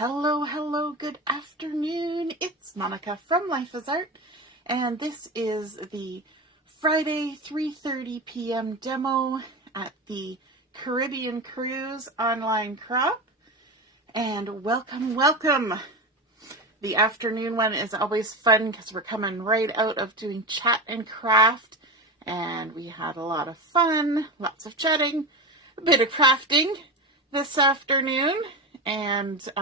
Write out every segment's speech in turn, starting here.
Hello, hello, good afternoon. It's Monica from Life is Art, and this is the Friday 3:30 p.m. demo at the Caribbean Cruise online crop. And welcome, welcome. The afternoon one is always fun because we're coming right out of doing chat and craft, and we had a lot of fun, lots of chatting, a bit of crafting this afternoon. And so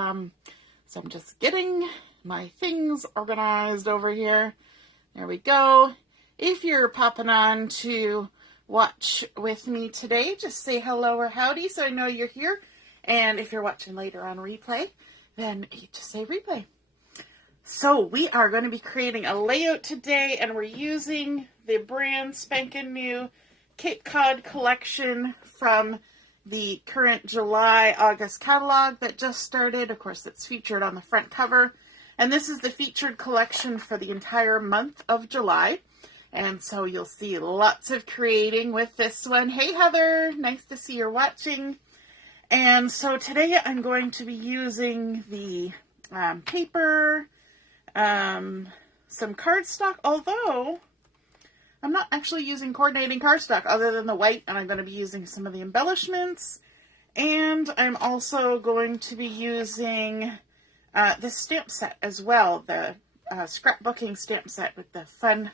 I'm just getting my things organized over here. There we go. If you're popping on to watch with me today, just say hello or howdy so I know you're here. And if you're watching later on replay, then you just say replay. So we are going to be creating a layout today, and we're using the brand spanking new Cape Cod collection from the current July-August catalog that just started. Of course, it's featured on the front cover. And this is the featured collection for the entire month of July. And so you'll see lots of creating with this one. Hey, Heather, nice to see you're watching. And so today I'm going to be using the paper, some cardstock, although I'm not actually using coordinating cardstock other than the white, and I'm going to be using some of the embellishments. And I'm also going to be using the stamp set as well, the scrapbooking stamp set with the fun,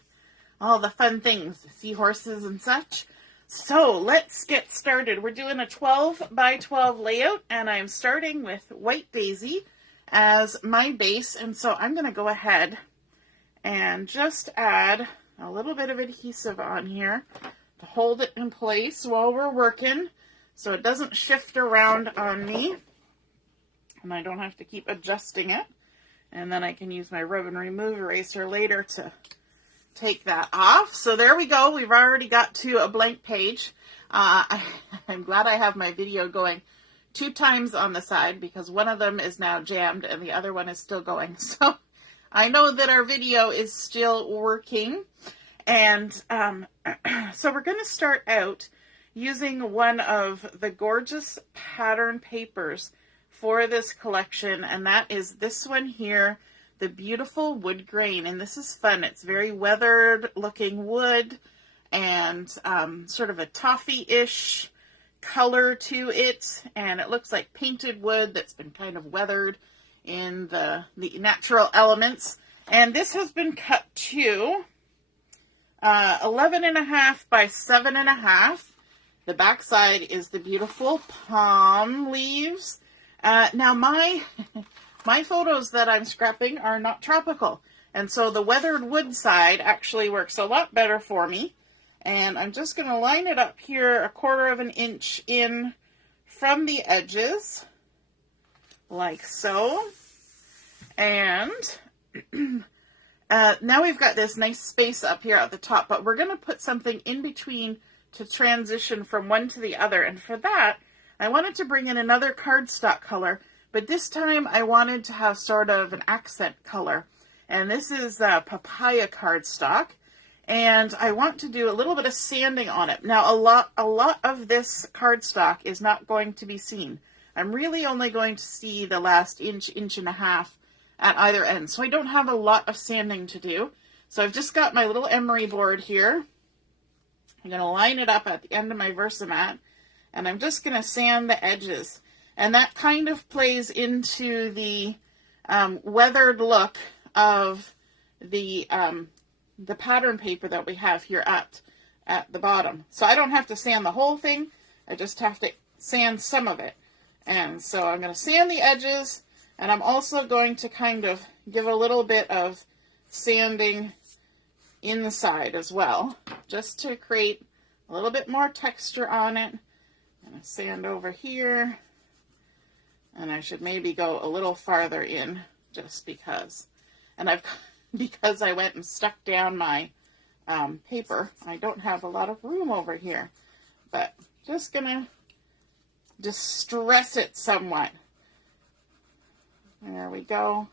all the fun things, the seahorses and such. So let's get started. We're doing a 12 by 12 layout, and I'm starting with White Daisy as my base. And so I'm going to go ahead and just add a little bit of adhesive on here to hold it in place while we're working so it doesn't shift around on me and I don't have to keep adjusting it. And then I can use my rub and remove eraser later to take that off. So there we go. We've already got to a blank page. I'm glad I have my video going 2 times on the side because one of them is now jammed and the other one is still going. So I know that our video is still working. And so we're going to start out using one of the gorgeous pattern papers for this collection. And that is this one here, the beautiful wood grain. And this is fun. It's very weathered looking wood and sort of a toffee-ish color to it. And it looks like painted wood that's been kind of weathered in the natural elements. And this has been cut to 11.5 by 7.5. The back side is the beautiful palm leaves. Now my photos that I'm scrapping are not tropical. And so the weathered wood side actually works a lot better for me. And I'm just going to line it up here 1/4 of an inch in from the edges, like so. And now we've got this nice space up here at the top, but we're going to put something in between to transition from one to the other. And for that, I wanted to bring in another cardstock color, but this time I wanted to have sort of an accent color. And this is Papaya cardstock. And I want to do a little bit of sanding on it. Now, a lot of this cardstock is not going to be seen. I'm really only going to see the last inch and a half at either end. So I don't have a lot of sanding to do. So I've just got my little emery board here. I'm going to line it up at the end of my Versamat. And I'm just going to sand the edges. And that kind of plays into the weathered look of the pattern paper that we have here at the bottom. So I don't have to sand the whole thing. I just have to sand some of it. And so I'm going to sand the edges. And I'm also going to kind of give a little bit of sanding inside as well, just to create a little bit more texture on it. I'm going to sand over here, and I should maybe go a little farther in just because. And because I went and stuck down my paper, I don't have a lot of room over here, but just going to distress it somewhat. There we go.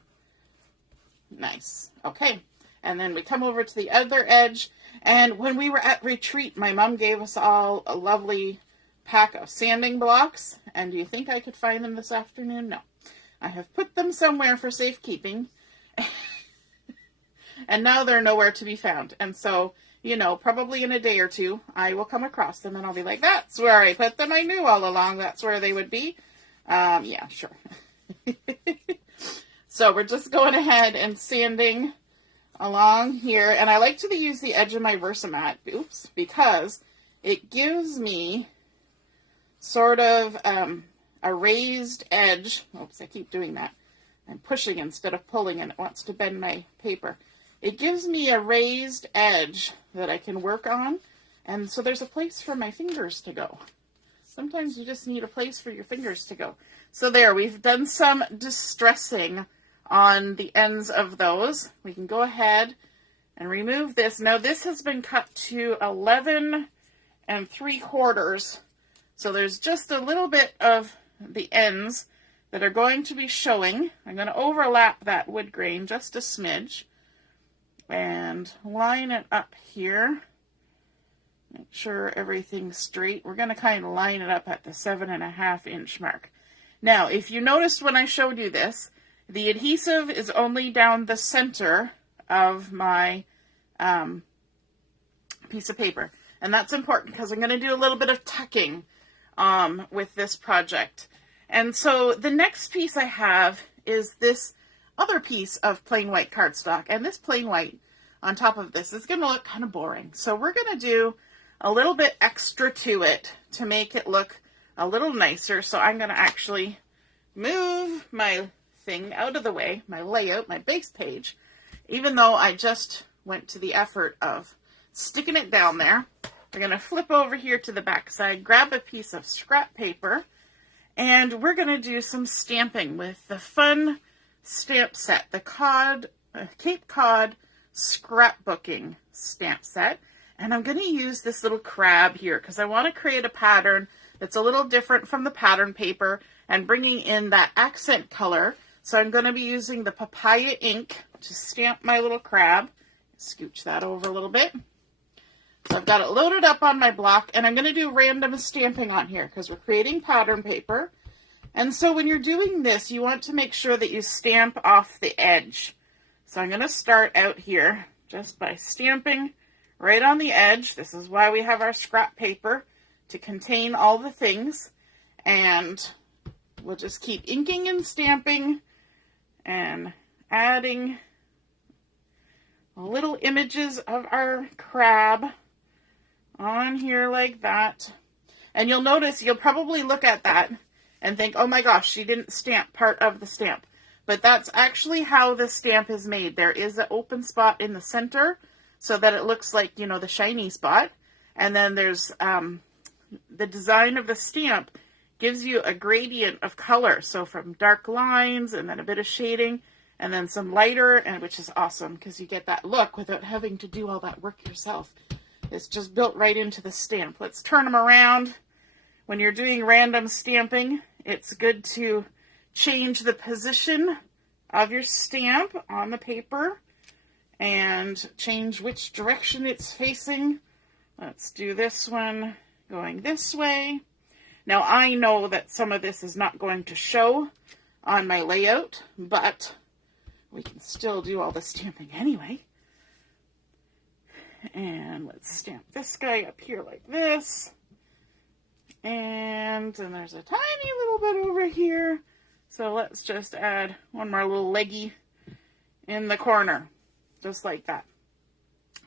Nice. Okay. And then we come over to the other edge. And when we were at retreat, my mom gave us all a lovely pack of sanding blocks. And do you think I could find them this afternoon? No. I have put them somewhere for safekeeping. And now they're nowhere to be found. And so, you know, probably in a day or two, I will come across them and I'll be like, that's where I put them. I knew all along that's where they would be. Yeah, sure. So we're just going ahead and sanding along here. And I like to use the edge of my Versamat, because it gives me sort of a raised edge. Oops, I keep doing that. I'm pushing instead of pulling, and it wants to bend my paper. It gives me a raised edge that I can work on, and so there's a place for my fingers to go. Sometimes you just need a place for your fingers to go. So there, we've done some distressing on the ends of those. We can go ahead and remove this. Now this has been cut to 11 3/4. So there's just a little bit of the ends that are going to be showing. I'm going to overlap that wood grain just a smidge and line it up here. Make sure everything's straight. We're going to kind of line it up at the 7.5 inch mark. Now, if you noticed when I showed you this, the adhesive is only down the center of my piece of paper. And that's important because I'm going to do a little bit of tucking with this project. And so the next piece I have is this other piece of plain white cardstock. And this plain white on top of this is going to look kind of boring. So we're going to do a little bit extra to it to make it look a little nicer. So I'm going to actually move my thing out of the way, my layout, my base page, even though I just went to the effort of sticking it down there. We're going to flip over here to the back side, grab a piece of scrap paper, and we're going to do some stamping with the fun stamp set, the Cape Cod Scrapbooking Stamp Set. And I'm going to use this little crab here because I want to create a pattern that's a little different from the pattern paper and bringing in that accent color. So I'm going to be using the Papaya ink to stamp my little crab. Scooch that over a little bit. So I've got it loaded up on my block, and I'm going to do random stamping on here because we're creating pattern paper. And so when you're doing this, you want to make sure that you stamp off the edge. So I'm going to start out here just by stamping right on the edge. This is why we have our scrap paper, to contain all the things. And we'll just keep inking and stamping and adding little images of our crab on here like that. And you'll notice, you'll probably look at that and think, oh my gosh, she didn't stamp part of the stamp. But that's actually how the stamp is made. There is an open spot in the center so that it looks like, you know, the shiny spot. And then there's the design of the stamp gives you a gradient of color. So from dark lines and then a bit of shading and then some lighter, and which is awesome because you get that look without having to do all that work yourself. It's just built right into the stamp. Let's turn them around. When you're doing random stamping, it's good to change the position of your stamp on the paper and change which direction it's facing. Let's do this one going this way. Now I know that some of this is not going to show on my layout, but we can still do all the stamping anyway. And let's stamp this guy up here like this. And then there's a tiny little bit over here. So let's just add one more little leggy in the corner, just like that.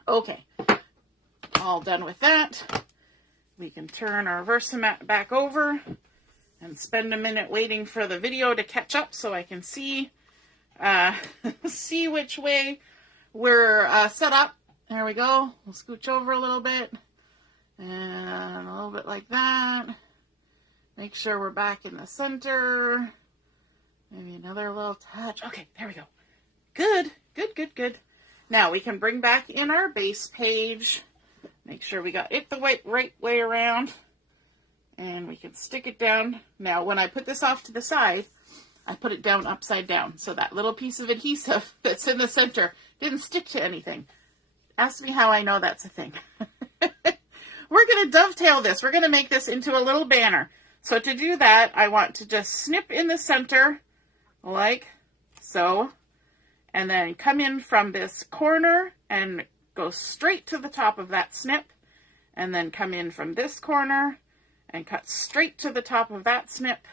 Okay, all done with that. We can turn our Versamat back over and spend a minute waiting for the video to catch up so I can see see which way we're set up. There we go. We'll scooch over a little bit and a little bit like that. Make sure we're back in the center. Maybe another little touch. Okay, there we go. Good, good, good, good. Now we can bring back in our base page. Make sure we got it the right way around. And we can stick it down. Now when I put this off to the side, I put it down upside down. So that little piece of adhesive that's in the center didn't stick to anything. Ask me how I know that's a thing. We're going to dovetail this. We're going to make this into a little banner. So to do that, I want to just snip in the center like so, and then come in from this corner and go straight to the top of that snip, and then come in from this corner and cut straight to the top of that snip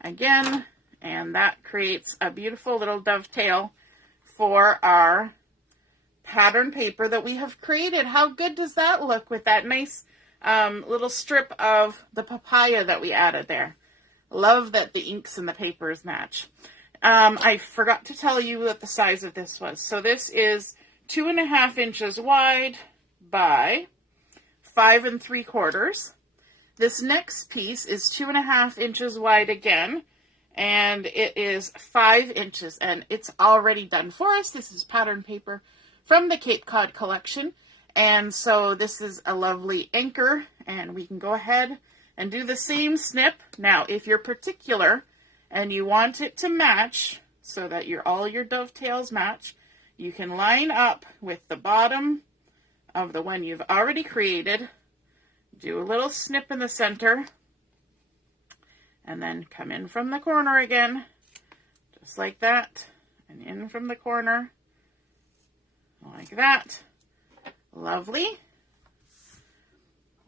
again, and that creates a beautiful little dovetail for our pattern paper that we have created. How good does that look with that nice little strip of the papaya that we added there? Love that the inks and the papers match. I forgot to tell you what the size of this was. So this is 2.5 inches wide by 5 3/4. This next piece is 2.5 inches wide again, and it is 5 inches, and it's already done for us. This is pattern paper from the Cape Cod collection, and so this is a lovely anchor, and we can go ahead and do the same snip. Now, if you're particular and you want it to match so that all your dovetails match, you can line up with the bottom of the one you've already created, do a little snip in the center, and then come in from the corner again, just like that, and in from the corner, like that. Lovely.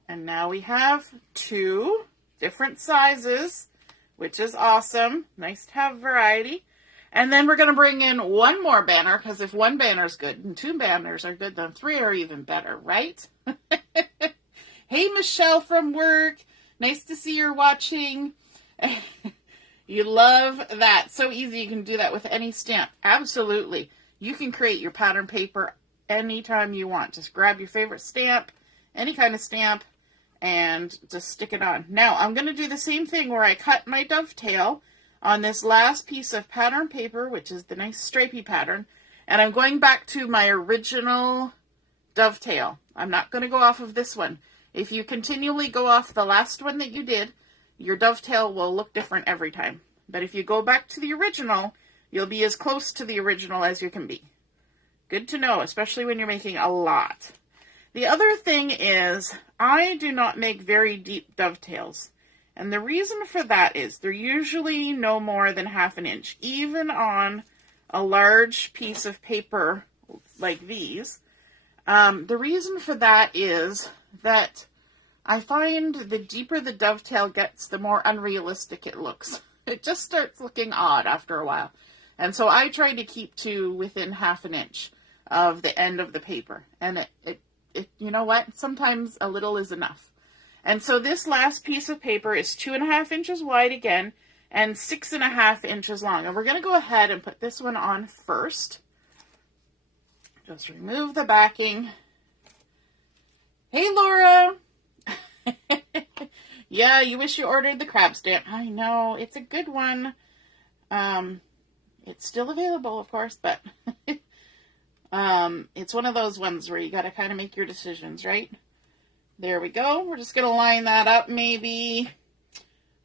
And now we have 2 different sizes, which is awesome. Nice to have variety. And then we're going to bring in one more banner, because if one banner is good and 2 banners are good, then 3 are even better, right? Hey, Michelle from work. Nice to see you're watching. You love that. So easy. You can do that with any stamp. Absolutely. You can create your pattern paper anytime you want. Just grab your favorite stamp, any kind of stamp, and just stick it on. Now, I'm going to do the same thing where I cut my dovetail on this last piece of pattern paper, which is the nice stripy pattern, and I'm going back to my original dovetail. I'm not going to go off of this one. If you continually go off the last one that you did, your dovetail will look different every time. But if you go back to the original, you'll be as close to the original as you can be. Good to know, especially when you're making a lot. The other thing is, I do not make very deep dovetails. And the reason for that is they're usually no more than 1/2 inch. Even on a large piece of paper like these. The reason for that is that I find the deeper the dovetail gets, the more unrealistic it looks. It just starts looking odd after a while. And so I try to keep to within 1/2 inch of the end of the paper. And it you know what? Sometimes a little is enough. And so this last piece of paper is 2.5 inches wide again, and 6.5 inches long. And we're going to go ahead and put this one on first. Just remove the backing. Hey, Laura! Yeah, you wish you ordered the crab stamp. I know, it's a good one. It's still available, of course, but it's one of those ones where you got to kind of make your decisions, right? There we go. We're just going to line that up maybe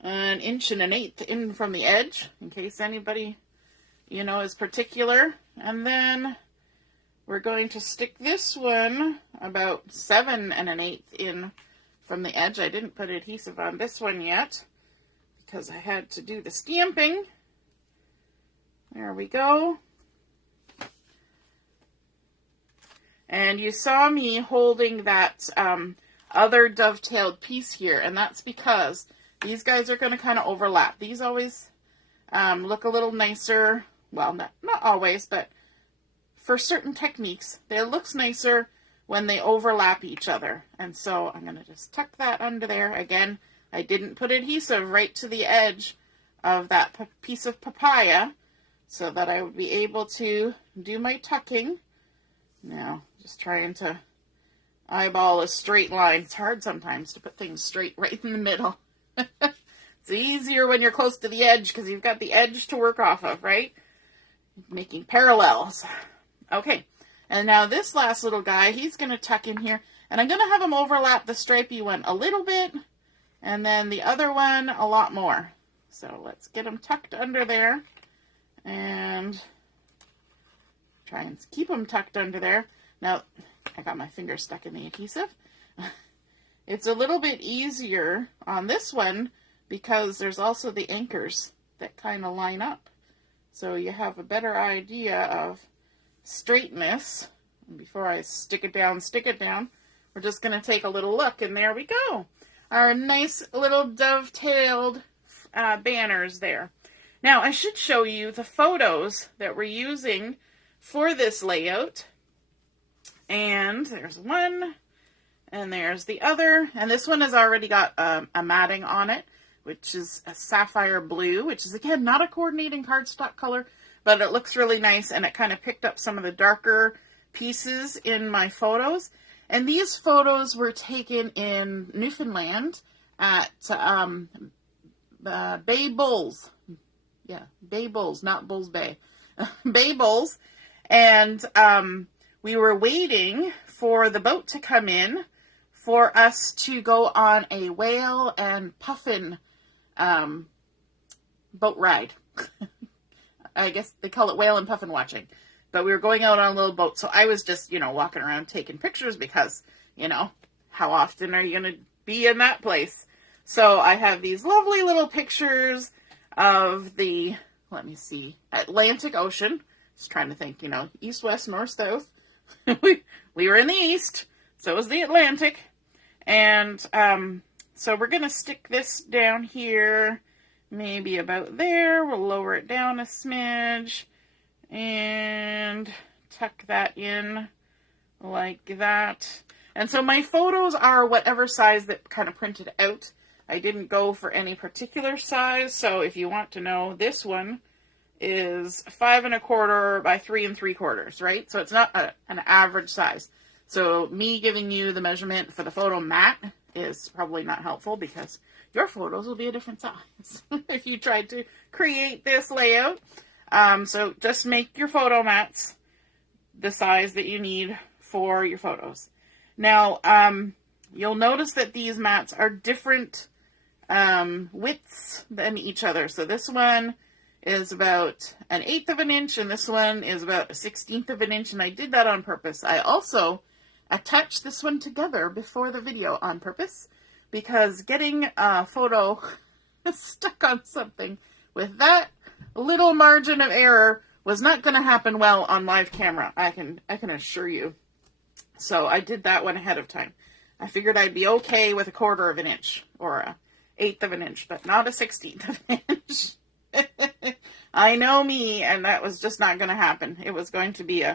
1 1/8 in from the edge, in case anybody, is particular. And then we're going to stick this one about 7 1/8 in from the edge. I didn't put adhesive on this one yet because I had to do the stamping. There we go. And you saw me holding that other dovetailed piece here, and that's because these guys are going to kind of overlap. These always look a little nicer. Well, not always, but for certain techniques, it looks nicer when they overlap each other. And so I'm going to just tuck that under there. Again, I didn't put adhesive right to the edge of that piece of papaya so that I would be able to do my tucking. Now, just trying to eyeball a straight line. It's hard sometimes to put things straight right in the middle. It's easier when you're close to the edge because you've got the edge to work off of, right? Making parallels. Okay, and now this last little guy, he's going to tuck in here, and I'm going to have him overlap the stripey one a little bit, and then the other one a lot more. So let's get him tucked under there, and try and keep him tucked under there. Now, I got my finger stuck in the adhesive. It's a little bit easier on this one because there's also the anchors that kind of line up. so you have a better idea of straightness. And before I stick it down, we're just going to take a little look, and there we go. Our nice little dovetailed banners there. Now, I should show you the photos that we're using for this layout. And there's one, and there's the other. And this one has already got a matting on it, which is a sapphire blue, which is, again, not a coordinating cardstock color, but it looks really nice, and it kind of picked up some of the darker pieces in my photos. And these photos were taken in Newfoundland at Bay Bulls. Yeah, Bay Bulls, not Bulls Bay. Bay Bulls. And we were waiting for the boat to come in for us to go on a whale and puffin boat ride. I guess they call it whale and puffin watching. But we were going out on a little boat, so I was just, walking around taking pictures because, how often are you going to be in that place? So I have these lovely little pictures of the, let me see, Atlantic Ocean. Just trying to think, east, west, north, south. we were in the east, so was the Atlantic. And so we're going to stick this down here, maybe about there. We'll lower it down a smidge and tuck that in like that. And so my photos are whatever size that kind of printed out. I didn't go for any particular size, so if you want to know, this one is 5 1/4 by 3 3/4, right? So it's not an average size. So me giving you the measurement for the photo mat is probably not helpful because your photos will be a different size if you tried to create this layout. So just make your photo mats the size that you need for your photos. Now, you'll notice that these mats are different widths than each other. So this one is about 1/8 of an inch, and this one is about 1/16 of an inch, and I did that on purpose. I also attached this one together before the video on purpose, because getting a photo stuck on something with that little margin of error was not going to happen well on live camera. I can assure you. So I did that one ahead of time. I figured I'd be okay with 1/4 of an inch or 1/8 of an inch, but not 1/16 of an inch. I know me, and that was just not going to happen. It was going to be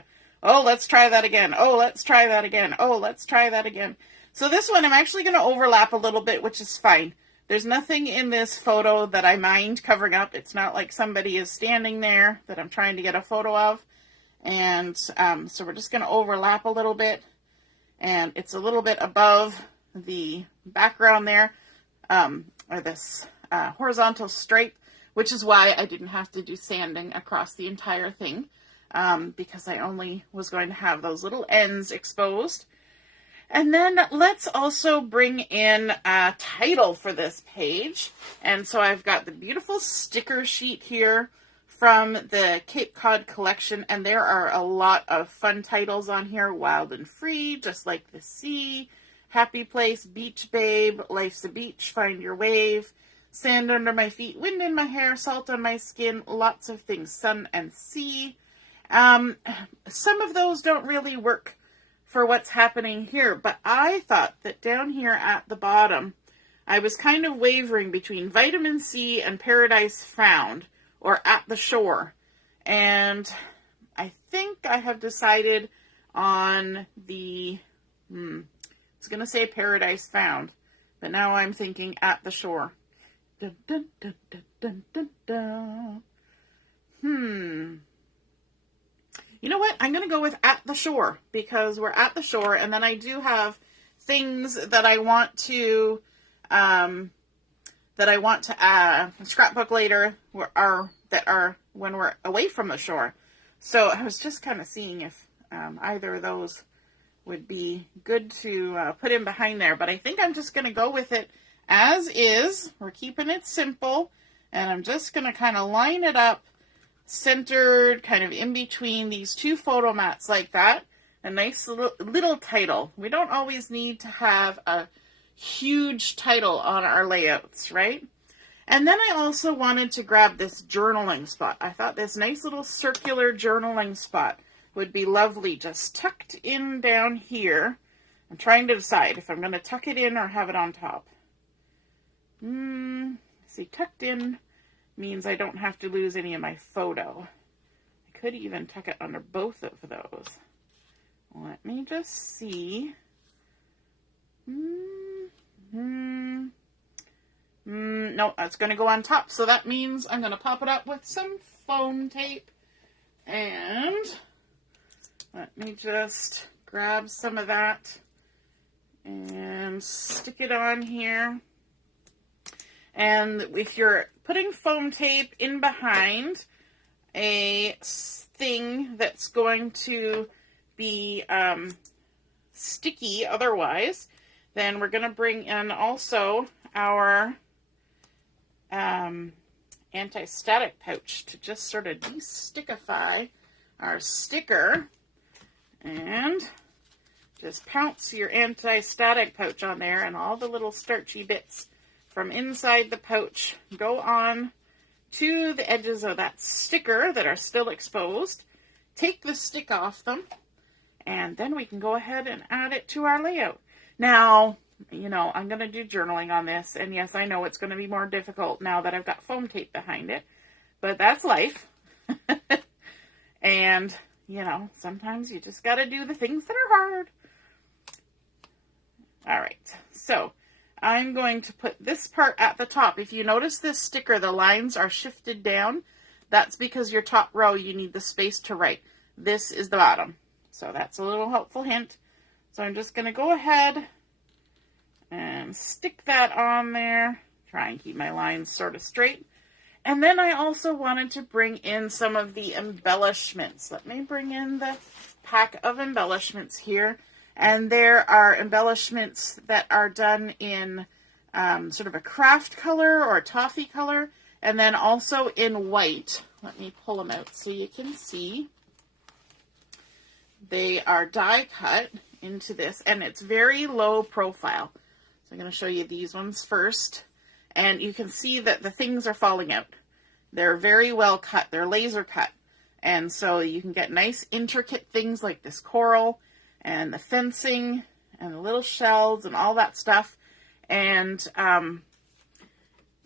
oh, let's try that again. Oh, let's try that again. Oh, let's try that again. So this one, I'm actually going to overlap a little bit, which is fine. There's nothing in this photo that I mind covering up. It's not like somebody is standing there that I'm trying to get a photo of. And so we're just going to overlap a little bit. And it's a little bit above the background there, or this horizontal stripe, which is why I didn't have to do sanding across the entire thing, because I only was going to have those little ends exposed. And then let's also bring in a title for this page. And so I've got the beautiful sticker sheet here from the Cape Cod collection, and there are a lot of fun titles on here. Wild and Free, Just Like the Sea, Happy Place, Beach Babe, Life's a Beach, Find Your Wave, Sand Under My Feet, Wind in My Hair, Salt on My Skin, lots of things, Sun and Sea. Some of those don't really work for what's happening here, but I thought that down here at the bottom, I was kind of wavering between Vitamin C and Paradise Found, or At the Shore. And I think I have decided on the, I was going to say Paradise Found, but now I'm thinking At the Shore. Dun, dun, dun, dun, dun, dun, dun. You know what? I'm going to go with At the Shore, because we're at the shore, and then I do have things that I want to scrapbook later that are when we're away from the shore. So I was just kind of seeing if either of those would be good to put in behind there, but I think I'm just going to go with it as is. We're keeping it simple, and I'm just going to kind of line it up centered kind of in between these two photo mats like that. A nice little title. We don't always need to have a huge title on our layouts, right? And then I also wanted to grab this journaling spot. I thought this nice little circular journaling spot would be lovely, just tucked in down here. I'm trying to decide if I'm going to tuck it in or have it on top. See, tucked in means I don't have to lose any of my photo. I could even tuck it under both of those. Let me just see. No, that's going to go on top. So that means I'm going to pop it up with some foam tape. And let me just grab some of that and stick it on here. And if you're putting foam tape in behind a thing that's going to be sticky otherwise, then we're going to bring in also our anti-static pouch to just sort of de-stickify our sticker, and just pounce your anti-static pouch on there, and all the little starchy bits from inside the pouch go on to the edges of that sticker that are still exposed. Take the stick off them, and then we can go ahead and add it to our layout. Now, you know, I'm going to do journaling on this, and yes, I know it's going to be more difficult now that I've got foam tape behind it, but that's life. And, you know, sometimes you just got to do the things that are hard. All right, so I'm going to put this part at the top. If you notice this sticker, the lines are shifted down. That's because your top row, you need the space to write. This is the bottom. So that's a little helpful hint. So I'm just going to go ahead and stick that on there. Try and keep my lines sort of straight. And then I also wanted to bring in some of the embellishments. Let me bring in the pack of embellishments here. And there are embellishments that are done in sort of a craft color or a toffee color, and then also in white. Let me pull them out so you can see. They are die cut into this, and it's very low profile. So I'm going to show you these ones first. And you can see that the things are falling out. They're very well cut. They're laser cut. And so you can get nice intricate things like this coral and the fencing and the little shells and all that stuff. And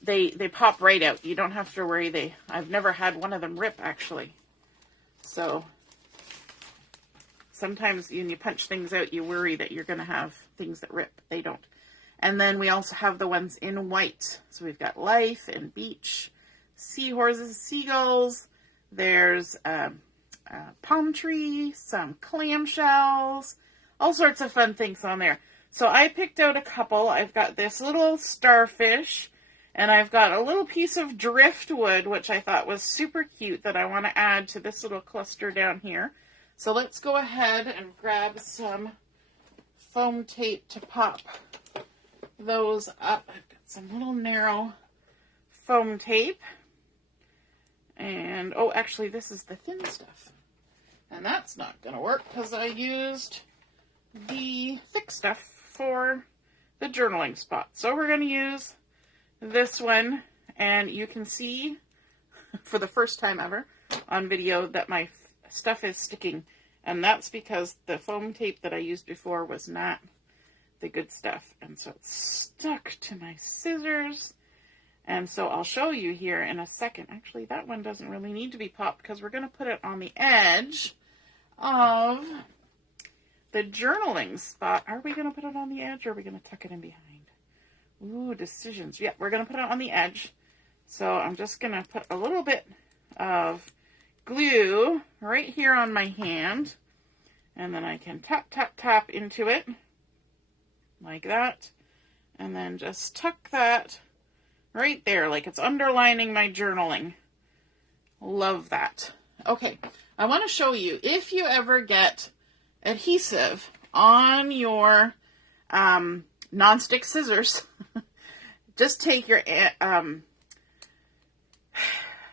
they pop right out. You don't have to worry. I've never had one of them rip, actually. So sometimes when you punch things out, you worry that you're going to have things that rip. They don't. And then we also have the ones in white. So we've got life and beach, seahorses, seagulls. There's a palm tree, some clamshells, all sorts of fun things on there. So I picked out a couple. I've got this little starfish, and I've got a little piece of driftwood, which I thought was super cute that I want to add to this little cluster down here. So let's go ahead and grab some foam tape to pop those up. I've got some little narrow foam tape. And, oh, actually, this is the thin stuff. And that's not going to work because I used the thick stuff for the journaling spot. So we're going to use this one. And you can see, for the first time ever on video, that my stuff is sticking. And that's because the foam tape that I used before was not the good stuff. And so it's stuck to my scissors. And so I'll show you here in a second. Actually, that one doesn't really need to be popped because we're going to put it on the edge of the journaling spot. Are we going to put it on the edge or are we going to tuck it in behind? Ooh, decisions. Yeah, we're going to put it on the edge. So I'm just going to put a little bit of glue right here on my hand. And then I can tap, tap, tap into it like that. And then just tuck that right there, like it's underlining my journaling. Love that. Okay, I want to show you, if you ever get adhesive on your nonstick scissors, just take your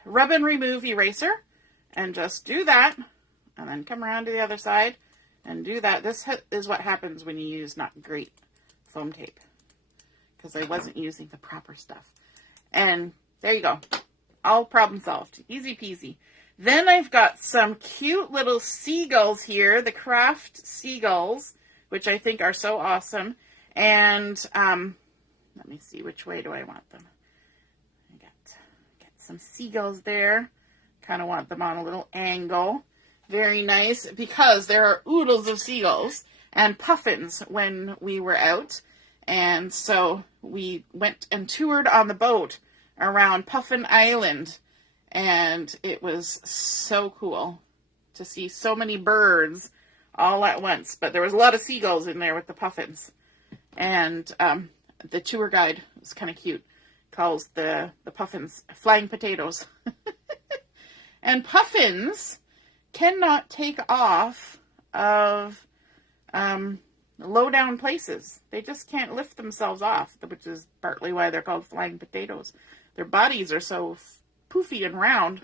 rub and remove eraser and just do that, and then come around to the other side and do that. This is what happens when you use not great foam tape, because I wasn't using the proper stuff. And there you go. All problem solved. Easy peasy. Then I've got some cute little seagulls here, the craft seagulls, which I think are so awesome. And let me see, which way do I want them? I get some seagulls there. Kind of want them on a little angle. Very nice, because there are oodles of seagulls and puffins when we were out. And so we went and toured on the boat around Puffin Island. And it was so cool to see so many birds all at once. But there was a lot of seagulls in there with the puffins. And the tour guide was kind of cute. Calls the puffins flying potatoes. And puffins cannot take off of low down places. They just can't lift themselves off, which is partly why they're called flying potatoes. Their bodies are so poofy and round,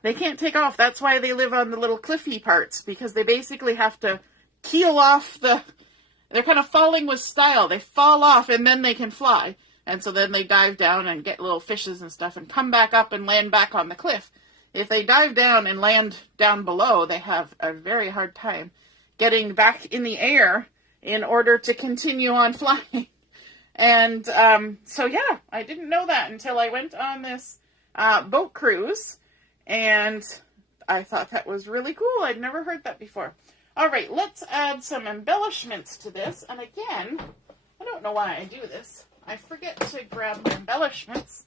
they can't take off. That's why they live on the little cliffy parts, because they basically have to keel off they're kind of falling with style. They fall off and then they can fly. And so then they dive down and get little fishes and stuff and come back up and land back on the cliff. If they dive down and land down below, they have a very hard time getting back in the air in order to continue on flying. And so yeah, I didn't know that until I went on this boat cruise, and I thought that was really cool. I'd never heard that before. All right, let's add some embellishments to this. And again, I don't know why I do this. I forget to grab my embellishments.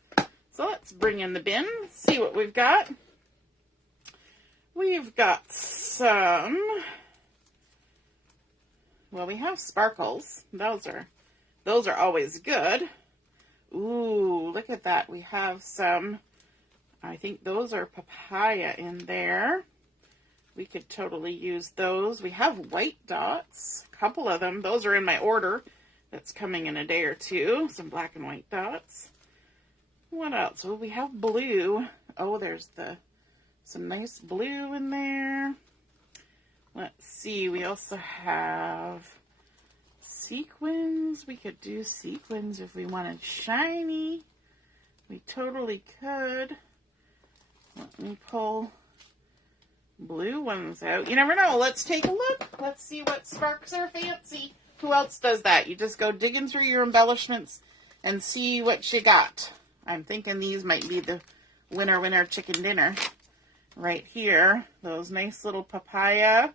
So let's bring in the bin, see what we've got. We've got some, well, we have sparkles. Those are always good. Ooh, look at that. We have some, I think those are papaya in there. We could totally use those. We have white dots, a couple of them. Those are in my order. That's coming in a day or two. Some black and white dots. What else? Well, we have blue. Oh, there's some nice blue in there. Let's see. We also have sequins. We could do sequins if we wanted shiny. We totally could. Let me pull blue ones out. You never know. Let's take a look. Let's see what sparks are fancy. Who else does that? You just go digging through your embellishments and see what you got. I'm thinking these might be the winner chicken dinner right here. Those nice little papaya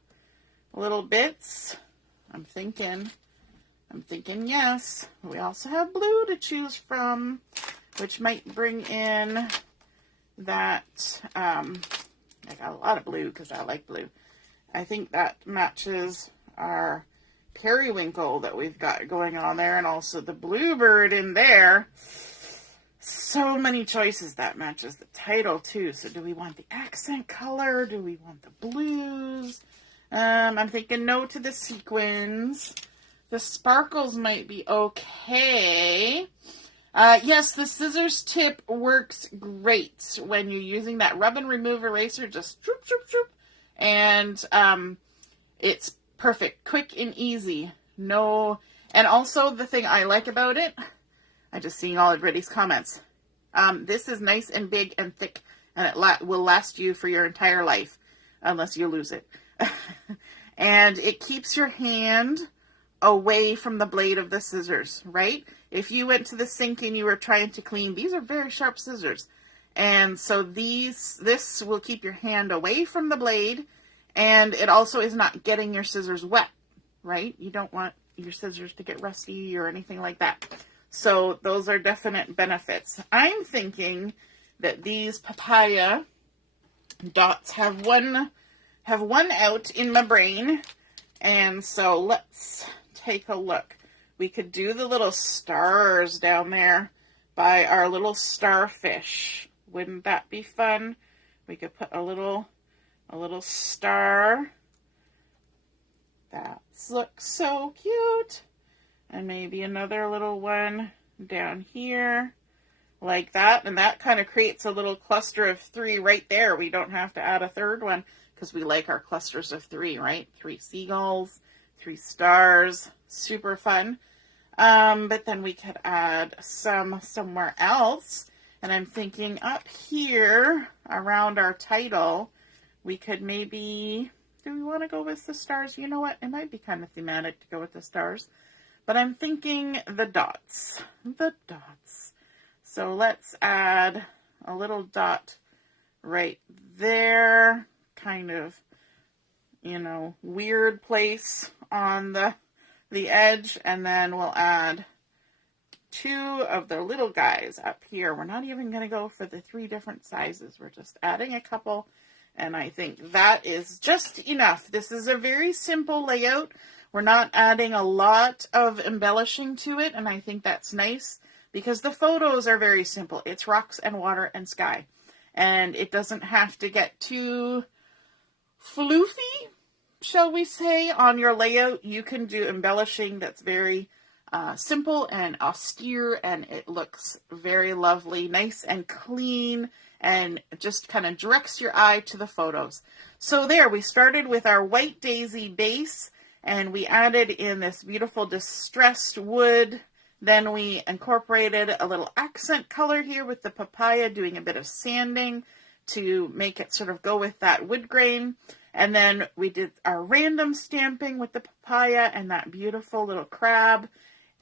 little bits. I'm thinking yes. We also have blue to choose from, which might bring in that, I got a lot of blue because I like blue. I think that matches our periwinkle that we've got going on there, and also the bluebird in there. So many choices. That matches the title too. So do we want the accent color? Do we want the blues? I'm thinking no to the sequins. The sparkles might be okay. Yes, the scissors tip works great when you're using that rub and remove eraser. Just droop, droop, droop. And it's perfect, quick and easy. No, and also the thing I like about it, I just seen all of Reddy's comments. This is nice and big and thick, and it will last you for your entire life, unless you lose it. And it keeps your hand away from the blade of the scissors, right? If you went to the sink and you were trying to clean, these are very sharp scissors. And so this will keep your hand away from the blade, and it also is not getting your scissors wet, right? You don't want your scissors to get rusty or anything like that. So those are definite benefits. I'm thinking that these papaya dots have one out in my brain. And so let's take a look. We could do the little stars down there by our little starfish. Wouldn't that be fun? We could put a little star. That looks so cute. And maybe another little one down here like that. And that kind of creates a little cluster of 3 right there. We don't have to add a third one because we like our clusters of 3, right? 3 seagulls, 3 stars, super fun. But then we could add some somewhere else. And I'm thinking up here around our title, we could maybe, do we want to go with the stars? You know what? It might be kind of thematic to go with the stars. But I'm thinking the dots. The dots. So let's add a little dot right there. Kind of, you know, weird place on the edge. And then we'll add 2 of the little guys up here. We're not even going to go for the 3 different sizes. We're just adding a couple. And I think that is just enough. This is a very simple layout. We're not adding a lot of embellishing to it. And I think that's nice because the photos are very simple. It's rocks and water and sky. And it doesn't have to get too floofy, shall we say, on your layout. You can do embellishing that's very simple and austere, and it looks very lovely, nice and clean, and just kind of directs your eye to the photos. So there, we started with our white daisy base, and we added in this beautiful distressed wood. Then we incorporated a little accent color here with the papaya, doing a bit of sanding to make it sort of go with that wood grain. And then we did our random stamping with the papaya and that beautiful little crab,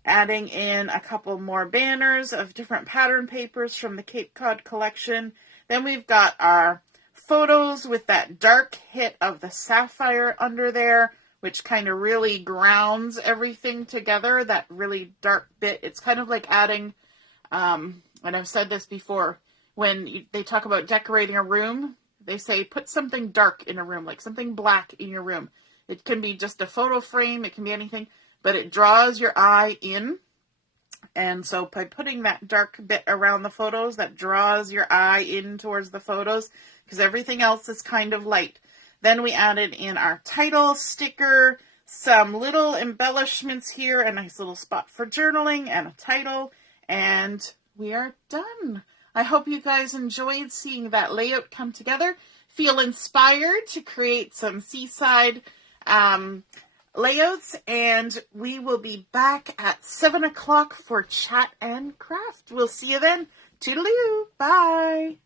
adding in a couple more banners of different pattern papers from the Cape Cod collection. Then we've got our photos with that dark hit of the sapphire under there, which kind of really grounds everything together, that really dark bit. It's kind of like adding, and I've said this before, when they talk about decorating a room, they say put something dark in a room, like something black in your room. It can be just a photo frame, it can be anything, but it draws your eye in. And so by putting that dark bit around the photos, that draws your eye in towards the photos, because everything else is kind of light. Then we added in our title sticker, some little embellishments here, a nice little spot for journaling and a title, and we are done. I hope you guys enjoyed seeing that layout come together. Feel inspired to create some seaside layouts, and we will be back at 7 o'clock for chat and craft. We'll see you then. Toodaloo. Bye.